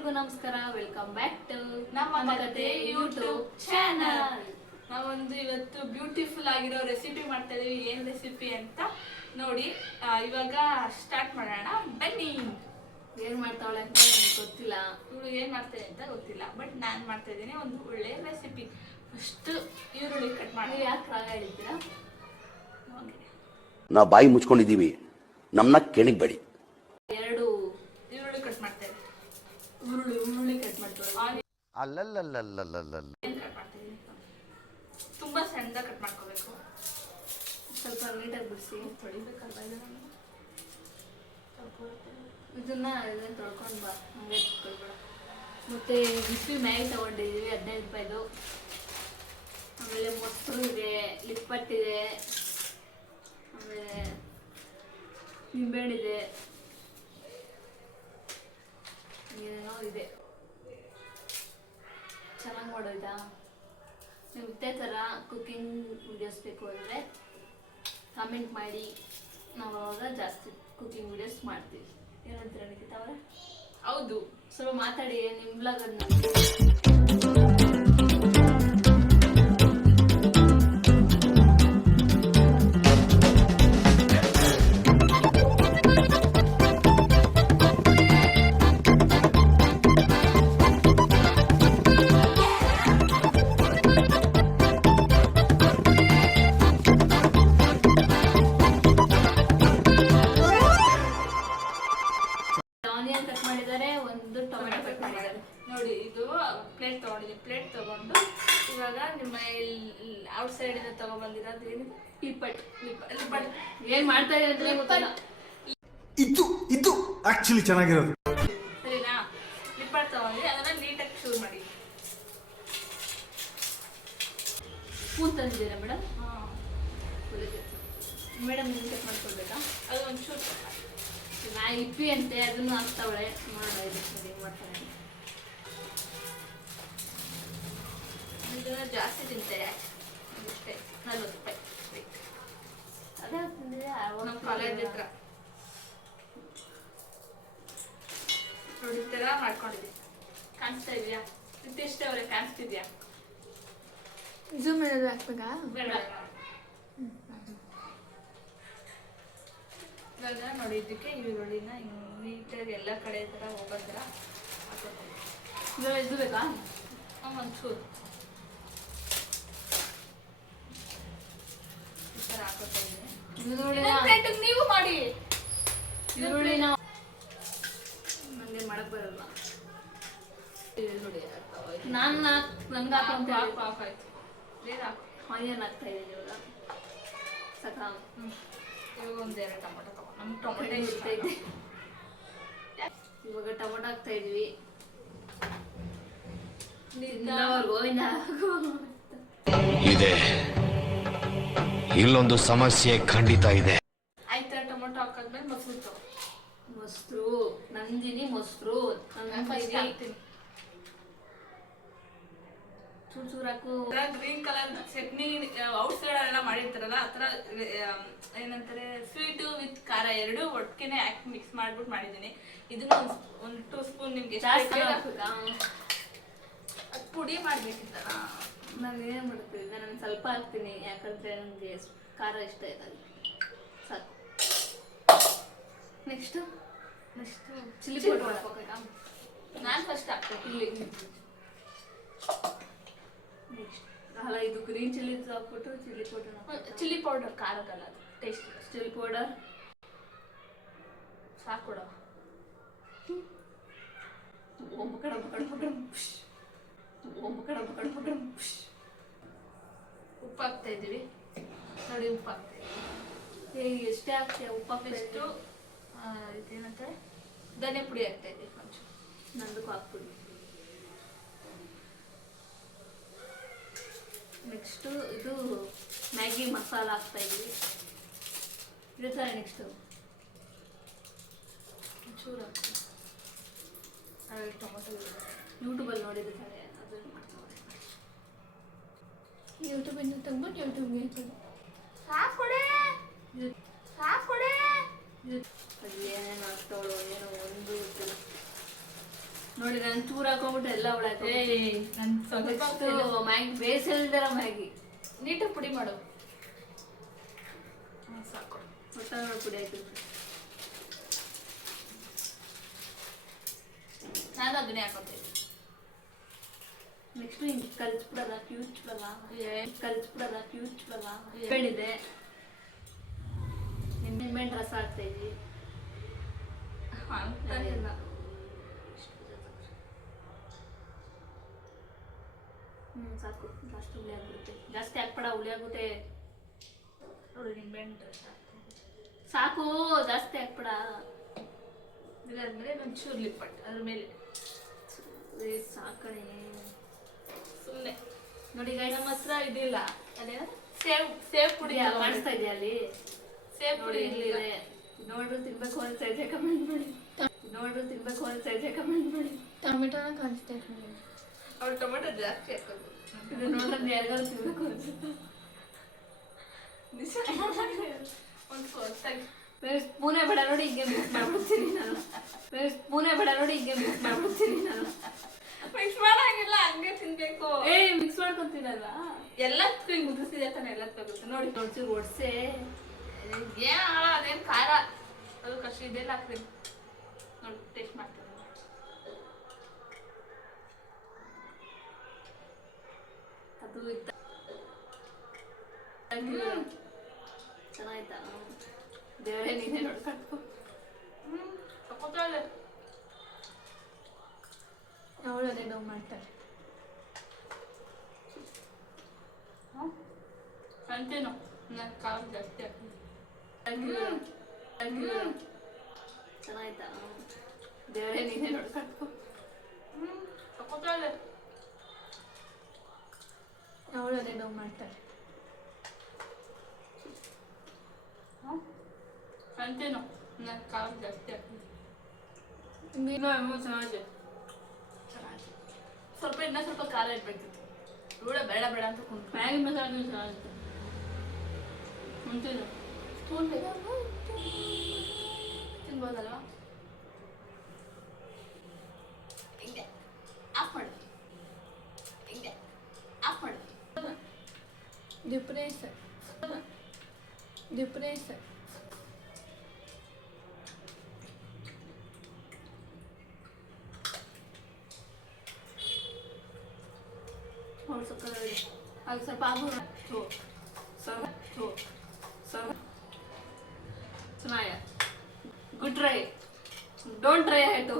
ಎಲ್ರಿಗೂ ನಮಸ್ಕಾರ. Welcome back to ನಮ್ಮ ಕತೆ ಯೂಟ್ಯೂಬ್ ಚಾನಲ್. ನಾವೊಂದು ಇವತ್ತು ಬ್ಯೂಟಿಫುಲ್ ಆಗಿರೋ ರೆಸಿಪಿ ಮಾಡ್ತಾ ಇದೀವಿ. ಏನ್ ರೆಸಿಪಿ ಅಂತ ನೋಡಿ. ಇವಾಗ ಸ್ಟಾರ್ಟ್ ಮಾಡೋಣ ಬನ್ನಿ. ಏನ್ ಮಾಡ್ತಾವಳೆ ಅಂತ ನನಗೆ ಗೊತ್ತಿಲ್ಲ. ಇವಳು ಏನ್ ಮಾಡ್ತಾಯಿದೆ ಅಂತ ಗೊತ್ತಿಲ್ಲ, ಬಟ್ ನಾನು ಮಾಡ್ತಾ ಇದ್ದೀನಿ ಒಂದು ಒಳ್ಳೆ ರೆಸಿಪಿ. ಫಸ್ಟ್ ಈರುಳ್ಳಿ ಕಟ್ ಮಾಡಿ. ನೀವು ಯಾಕೆ ರಾಗ ಹೇಳಿದ್ದೀರಾ? ನಾವು ಬಾಯಿ ಮುಚ್ಕೊಂಡಿದ್ದೀವಿ, ನಮ್ಮನ್ನ ಕೆಣಿಬೇಡಿ. ಎರಡು ಈರುಳ್ಳಿ ಕಟ್ ಮಾಡ್ತಾ ಇದ್ದೀನಿ. ಉರುಳಿ ಕಟ್ ಮಾಡ್ತಾರೆ. ತುಂಬಾ ಸಣ್ಣದಾಗಿ ಕಟ್ ಮಾಡ್ಕೋಬೇಕು. ಸ್ವಲ್ಪ ನೀಟಾಗಿ ಬಿಡಿಸಿ ತೊಳಿಬೇಕಲ್ವ ಇದನ್ನ ತೊಳ್ಕೊಂಡು ಬಾ, ಹಂಗೆ ತೊಳ್ಬೇಡ. ಮತ್ತೆ ಬಿಸಿ ಮ್ಯಾಗಿ ತಗೊಂಡಿದ್ದೀವಿ 15 ರೂಪಾಯಿದು. ಆಮೇಲೆ ಮೊಸರು ಇದೆ, ಲಿಪ್ಪಟ್ಟಿದೆ, ಆಮೇಲೆ ನಿಂಬೆಹಣ್ಣಿದೆ, ಏನೇನೋ ಇದೆ. ಚೆನ್ನಾಗಿ ಮಾಡೋದಾ? ನೀವು ಇದೇ ಥರ ಕುಕ್ಕಿಂಗ್ ವಿಡಿಯೋಸ್ ಬೇಕು ಅಂದರೆ ಕಾಮೆಂಟ್ ಮಾಡಿ, ನಾವು ಅವಾಗ ಜಾಸ್ತಿ ಕುಕ್ಕಿಂಗ್ ವಿಡಿಯೋಸ್ ಮಾಡ್ತೀವಿ. ಏನಂತೀರ ನಿಖಿತಾ ಅವರೇ? ಹೌದು, ಸ್ವಲ್ಪ ಮಾತಾಡಿ ನಿಮ್ಮ ಬ್ಲಾಗ್ ಅದನ್ನ. ಆನಿಯನ್ ಕಟ್ ಮಾಡಿದ್ದಾರೆ, ಒಂದು ಟೊಮೆಟೊ ಕಟ್ ಮಾಡಿದ್ದಾರೆ. ನೋಡಿ, ಇದು ಪ್ಲೇಟ್ ತಗೊಂಡಿದ್ದೀನಿ. ಪ್ಲೇಟ್ ತಗೊಂಡು ಇವಾಗ ನಿಮ್ಮ ಔಟ್ ಸೈಡ್ ಇಂದ ತಗೊಂಡ್ಬಂದಿರೋದು ಏನಿದೆ, ಲಿಪ್ಪಟ್. ಏನ್ ಮಾಡ್ತಾ ಇದ್ರೆ ಗೊತ್ತಿಲ್ಲ. ಇದು ಆಕ್ಚುಲಿ ಚೆನ್ನಾಗಿರೋದು. ಸರಿನಾ? ಲಿಪ್ಪಟ್ ತಗೊಂಡು ಅದನ್ನ ನೀಟಾಗಿ ಶೂರ್ ಮಾಡಿ. ಸ್ಪೂನ್ ತಂದಿದ್ದೀರಾ ಮೇಡಮ್? ಮೇಡಮ್ ನೀವು ಕಟ್ ಮಾಡ್ಕೊಳ್ಬೇಕಾ? ಅದು ಒಂಚೂರು ನಾ ಇಪ್ಪಿ ಅಂತೆ, ಅದನ್ನು ಹಾಕ್ತಾವಳೆ. ಮಾಡೋಣ ಇದು ಸರಿ ಮಾಡ್ತಾನೆ. ಇದನ್ನ ಜಾಸ್ತಿ ತಿಂತಾರೆ, ಅಷ್ಟೇ 40 ರೂಪಾಯಿ. ಅದೇ ಹಾಕ್ತಿದ್ದೆ ನಮ್ಮ ಕಾಲೇಜ್ ಹತ್ರ ನೋಡಿ, ಈ ಥರ ಮಾಡ್ಕೊಂಡಿದ್ದೀವಿ. ಕಾಣಿಸ್ತಾ ಇದೆಯಾ? ಇಷ್ಟೇ ಅವ್ರೆ ಕಾಣಿಸ್ತಿದ್ಯಾ? ಝೂಮ್ ಏನಾದ್ರು ಹಾಕ್ಬೇಕಾ? ಬೇಡ. ಇವಾಗ ನೋಡಿ, ಇದಕ್ಕೆ ಈರುಳ್ಳಿನ ನೀಟಾಗಿ ಎಲ್ಲ ಕಡೆ ಥರ ಹೋಗೋ ಥರ ಹಾಕೋತೀವಿ. ಇದು ಬೇಕಾ? ಒಂಚೂರು ಈ ಥರ ಹಾಕೋತಾ ಇದ್ದೀನಿ. ನೀವು ಮಾಡಿ. ಈರುಳ್ಳಿನ ನನಗೆ ಮಾಡಕ್ ಬರಲ್ಲ. ಈರುಳ್ಳಿ ನಾನು ನನ್ಗೆ ಹಾಕಂತ ಹಾಕಾಯ್ತು. ಬೇರೆ ಹಾಕು. ಆನಿಯನ್ ಹಾಕ್ತಾ ಇದ್ದೀನಿ ಇವಾಗ. ಸಾಕಾ? ಇವಾಗ ಒಂದೆರಡು ಟೊಮೊಟೊ ತಗೋ. ನಮ್ಗೆ ಟೊಮೊಟೊ ಇಷ್ಟ ಇದೆ. ಇವಾಗ ಟೊಮೊಟೊ ಹಾಕ್ತಾ ಇದೀವಿ. ಇದೆ, ಇಲ್ಲೊಂದು ಸಮಸ್ಯೆ ಖಂಡಿತ ಇದೆ. ಆಯ್ತಾ? ಟೊಮೊಟೊ ಹಾಕಾದ್ಮೇಲೆ ಮೊಸರು ತಗೋ. ಮೊಸರು ನಂದಿನಿ ಮೊಸರು ಫಸ್ಟ್ ಹಾಕ್ತೀನಿ. ಚೂರು ಚೂರು ಹಾಕು. Green colour chutney out side ಎಲ್ಲ ಮಾಡಿರ್ತಾರಲ್ಲ, ಆ ಥರ ಏನಂತಾರೆ, ಸ್ವೀಟು ವಿತ್ ಖಾರ ಎರಡು ಒಟ್ಟಿಗೆ ಹಾಕಿ ಮಿಕ್ಸ್ ಮಾಡ್ಬಿಟ್ಟು ಮಾಡಿದ್ದೀನಿ. ಇದನ್ನ ಒಂದು 2 ಸ್ಪೂನ್ ನಿಮ್ಗೆ ಜಾಸ್ತಿ ಹಾಕ್ಬೇಕಾ? ಅದು ಪುಡಿ ಮಾಡ್ಬೇಕಿತ್ತಲ್ಲ. ನಾನು ಏನು ಮಾಡ್ತಿದ್ದೆ, ನಾನು ಸ್ವಲ್ಪ ಹಾಕ್ತೀನಿ, ಯಾಕಂದ್ರೆ ನನಗೆ ಖಾರ ಇಷ್ಟ ಇದೆ. ಸಾಕು. ನೆಕ್ಸ್ಟು ಚಿಲ್ಲಿ ಪೌಡರ್ ಹಾಕ್ಬೇಕಾ? ನಾನು ಫಸ್ಟ್ ಹಾಕ್ಬೇಕು. ಇಲ್ಲಿ ನೆಕ್ಸ್ಟ್ ಅಲ್ಲ, ಇದು ಗ್ರೀನ್ ಚಿಲ್ಲಿ ಹಾಕ್ಬಿಟ್ಟು ಚಿಲ್ಲಿ ಪೌಡರ್. ಚಿಲ್ಲಿ ಪೌಡರ್ ಖಾರಕ್ಕಲ್ಲ, ಅದು ಟೇಸ್ಟ್. ಚಿಲ್ಲಿ ಪೌಡರ್ ಸಾಕು. ಉಪ್ಪು ಹಾಕ್ತಾ ಇದ್ದೀವಿ. ನೋಡಿ, ಉಪ್ಪು ಹಾಕ್ತಾ ಇದ್ದೀವಿ. ಎಷ್ಟೇ ಹಾಕ್ತೀಯ ಉಪ್ಪು? ಎಷ್ಟು ಇದೇನಂತಾರೆ, ಧನಿಯಾ ಪುಡಿ ಹಾಕ್ತಾ ಇದ್ದೀವಿ ಕೊಂಚ. ನಂದಕ್ಕೂ ಹಾಕ್ಬಿಡಿ. ನೆಕ್ಸ್ಟು ಇದು ಮ್ಯಾಗಿ ಮಸಾಲ ಹಾಕ್ತಾ ಇದ್ದೀವಿ. ಇರುತ್ತಾರೆ. ನೆಕ್ಸ್ಟು ಚೂರು ಹಾಕ್ತೀವಿ. ಟೊಮೊಟೊ ಯೂಟ್ಯೂಬಲ್ಲಿ ನೋಡಿರ್ತಾರೆ, ಅದನ್ನು ಮಾಡ್ತಾರೆ. ಯೂಟ್ಯೂಬಿಂದ ತೆಗ್ಬಿಟ್ಟು ಯೂಟ್ಯೂಬ್ಗೆ ಹಾಕೋದು. ಸಾಕೊಡೆ ಸಾಕೊಡೆ. ಅದು ಏನೇನು ಆಗ್ತಾವಳು ಏನೋ ಒಂದು ನೋಡಿ ನಾನು ಚೂರು ಹಾಕೊಂಡ್ಬಿಟ್ಟು ಎಲ್ಲ ಉಳಾಕ ನನ್ ಸ್ವಲ್ಪ ಮ್ಯಾಗಿ ಬೇಯಿಸಿಲ್ದಿರ ಮ್ಯಾಗಿ ನೀಟಾಗಿ ಪುಡಿ ಮಾಡು. ಸಾಕು. ಹೊಸ ಪುಡಿ ಹಾಕಿರ್ತೀನಿ. ನಾನು ಅದನ್ನೇ ಹಾಕೋತೀನಿ. ನೆಕ್ಸ್ಟ್ ಹಿಂಗೆ ಕಲಿಸ್ಬಿಡಲ್ಲ ಕ್ಯೂಚ್ಬಿಡಲ್ಲ ಬೇಡಿದೆ ನಿಂಬೆಹಣ್ಣು ರಸ ಹಾಕ್ತಾ ಇದ್ವಿ. ಅಂತಾನಿಲ್ಲ. ಸಾಕು ಜಾಸ್ತಿ ಹುಳಿ ಆಗ್ಬಿಡುತ್ತೆ. ಜಾಸ್ತಿ ಹಾಕ್ಬೇಡ, ಹುಳಿ ಆಗುತ್ತೆ. ನೋಡು ನಿಂಬೆಹಣ್ಣು ರಸ ಹಾಕ್ತೀನಿ. ಸಾಕು ಜಾಸ್ತಿ ಹಾಕ್ಬೇಡ. ಇದಾದ್ಮೇಲೆ ಒಂಚೂರು ಲಿಪ್ಪಟ್ ಅದ್ರ ಮೇಲೆ ಸಾಕಣೆ ಸುಮ್ಮನೆ. ನೋಡಿ ನಮ್ಮ ಹತ್ರ ಇದಿಲ್ಲ, ಅದೇನ ಸೇವ್ ಪುಡಿ ಕಾಣಿಸ್ತಾ ಇದೆಯಾ ಅಲ್ಲಿ? ಸೇವ್ ಪುಡಿ ನೋಡಿ ಇರಲಿಲ್ಲ. ನೋಡ್ರು ತಿನ್ಬೇಕು ಅನ್ಸ್ತಾ ಇದೆ ಕಮೆಂಟ್ ಮಾಡಿ. ಟೊಮೆಟೊನ ಕಾಣಿಸ್ತಾ ಇದೆ. ಅವ್ರು ಟೊಮೆಟೊ ಜಾಸ್ತಿ ಹಾಕೋದು. ಇದು ನೋಡಿದ್ರೆ ಯಾರಿಗಾದ್ರು ತಿನ್ಬೇಕು ಅನ್ಸುತ್ತೆ. ಒಂದು ಹೊತ್ತಾಗಿ ಸ್ಪೂನೇ ಬೇಡ ನೋಡಿ, ಹಿಂಗೆ ಮಿಕ್ಸ್ ಮಾಡ್ಬಿಡ್ತೀನಿ ನಾನು. ಸ್ಪೂನೇ ಬೇಡ ನೋಡಿ, ಹಿಂಗೆ ಮಿಕ್ಸ್ ಮಾಡ್ಬಿಡ್ತೀನಿ ನಾನು. ಮಿಕ್ಸ್ ಮಾಡಂಗಿಲ್ಲ, ಹಂಗೆ ತಿನ್ಬೇಕು. ಮಿಕ್ಸ್ ಮಾಡ್ಕೊಂತೀನಲ್ವಾ? ಎಲ್ಲದಕ್ಕೂ ಹಿಂಗೆ ಉದಿಸಿದೆ ತಾನೆ, ಎಲ್ಲ ತಗೋದು ನೋಡಿ. ಒಂಚೂರು ಒಡ್ಸೆ. ಏನ್ ಅದೇನು ಖಾರ ಅದು ಕಷ್ಟ ಇದೆಲ್ಲ ಹಾಕ್ತೀನಿ ನೋಡಿ, ಟೇಸ್ಟ್ ಮಾಡ್ತೀನಿ. ಅದು ಇತ್ತ ಚೆನ್ನಾಯ್ತಾ? ದೇವರೇ ನೀನೇ ನೋಡ್ಕೊಂಡು. ತಗೋತಾಳೆ. ಅವಳು ಅದೇ ನೋವು ಮಾಡ್ತಾರೆ. ಅಂತೀನು ನಾನು ಖಾರ ಜಾಸ್ತಿ ಹಾಕ್ತೀನಿ. ಚೆನ್ನಾಯ್ತಾ? ದೇವರೇ ನೀನೇ ನೋಡ್ಕೊಂಡು. ತಗೋತಾಳೆ. ಅವಳು ಅದೇ ನೋವು ಮಾಡ್ತಾರೆ. ಅಂತೀನು ನಾನು ಖಾರ ಜಾಸ್ತಿ ಹಾಕ್ತೀನಿ. ಚೆನ್ನಾಗಿದೆ. ಚೆನ್ನಾಗಿ ಸ್ವಲ್ಪ ಇನ್ನೂ ಸ್ವಲ್ಪ ಖಾರ ಇಡ್ಬೇಕಿತ್ತು. ಇವಳ ಬೇಡ ಬೇಡ ಅಂತ ಕುಂತು ಮ್ಯಾಗಿ ಮಸಾಲೆ ಚೆನ್ನಾಗಿತ್ತು. ಮುಂಚೆ ಸ್ಪೂನ್ ಬೇಕಾ? ತಿನ್ಬೋದಲ್ವಾ? ಹಿಂಗೆ ಆಫ್ ಮಾಡು, ಹಿಂಗೆ ಆಫ್ ಮಾಡು. ಡಿಪ್ರೆಸ್ ಅವ್ರು ಸ್ವಲ್ಪ ಅದು ಸ್ವಲ್ಪ ಆಗು. ಚೆನ್ನಾಗಿ ಗುಡ್ ಟ್ರೈ. ಡೋಂಟ್ ಟ್ರೈ ಆಯ್ತು.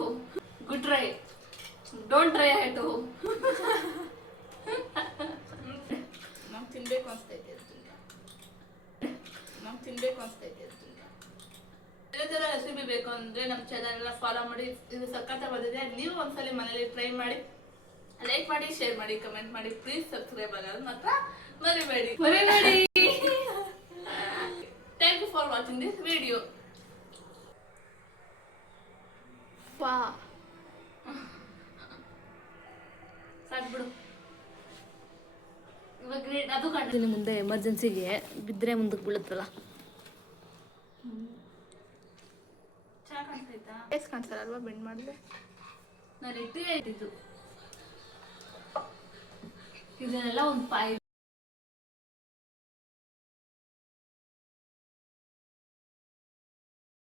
Good try. ಡೋಂಟ್ ಟ್ರೈ ಆಯ್ತು. ನಾವು ತಿನ್ಬೇಕು ಅನ್ಸ್ತೈತೆ ಇದೇ ಥರ ರೆಸಿಪಿ ಬೇಕು ಅಂದರೆ ನಮ್ಮ ಚಾನಲ್ ಎಲ್ಲ ಫಾಲೋ ಮಾಡಿ. ಇದು ಸಖತ್ತ ಬಂದಿದೆ. ನೀವು ಒಂದ್ಸಲಿ ಮನೇಲಿ ಟ್ರೈ ಮಾಡಿ, ಲೈಕ್ ಮಾಡಿ, ಶೇರ್ ಮಾಡಿ, ಕಮೆಂಟ್ ಮಾಡಿ. ಪ್ಲೀಸ್ ಸಬ್ಸ್ಕ್ರೈಬ್ ಆಗೋದು ಮಾತ್ರ ಮರಿಬೇಡಿ. Thank you for watching this video. ವಾ ಸಾಕ್ಬಿಡು. ಇವಾಗ ಅದು ಕಾಣ್ತೀನಿ ಮುಂದೆ ಎಮರ್ಜೆನ್ಸಿಗೆ ಬಿದ್ದರೆ ಮುಂದಕ್ಕೆ ಬೀಳುತ್ತಲ್ಲ. ಚೆನ್ನಾಗಿ ಕಾಣಿಸ್ತೈತಾ? ಟೇಸ್ಟ್ ಕಾಣಿಸಲ್ಲ ಬೆಂಡ್ ಮಾಡಿದ್ರೆ. ನಾನು ಇಟ್ಟಿದ್ದು ಇದನ್ನೆಲ್ಲ ಒಂದು